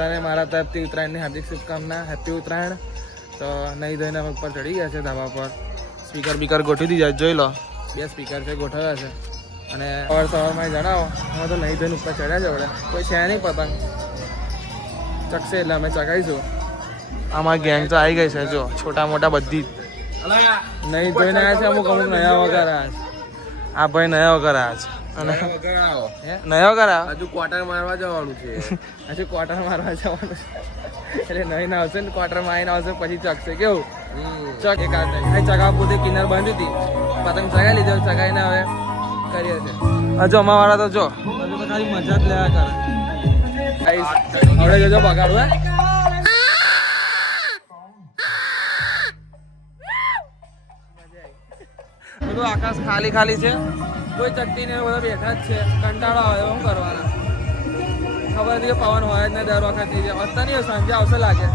બધાને મારા તરફથી ઉત્તરાયણની હાર્દિક શુભકામના. હેપી ઉત્તરાયણ. તો નહીં ધોઈને અમે ઉપર ચડી ગયા છે ધાબા પર. સ્પીકર બીકર ગોઠવી દીધા, જોઈ લો. 2 સ્પીકર છે, ગોઠવ્યા છે. અને સવારમાં જણાવો, અમે તો નહીં ધોઈને ઉપર ચડ્યા છે. વડે કોઈ છે નહીં પતંગ ચકશે એટલે અમે ચગાવીશું. આમાં ગેંગ તો આવી ગઈ છે, જો છોટા મોટા બધી નહીં ધોઈને આવ્યા છે. અમુક નયા વગર આવ્યા છે. આ ભાઈ નયા વગર આવ્યા છે. અને નયા વગર આવ્યા, હજુ ક્વાર્ટર મારવા જવાનું છે. હજુ ક્વાર્ટર મારવા જવાનું છે. એટલે નહીં આવશે ને ક્વાર્ટર માં આવીને આવશે પછી ચકશે. કેવું ચક એક ચગાવ પોતે કિનાર બાંધી હતી, પતંગ ચગાવી લીધો, ચગાવીને હવે કરીએ છે. હજુ અમારા તો જો હજુ તો ખાલી મજા જ લેવા કરે. હવે જજો બગાડવું બધું આકાશ ખાલી ખાલી છે, કોઈ ચકતી ને બધા બેઠા જ છે. કંટાળો આવે શું કરવાના, ખબર નથી કે પવન હોય જ ને દર વખત અત્યારે નહીં, સાંજે આવશે લાગે.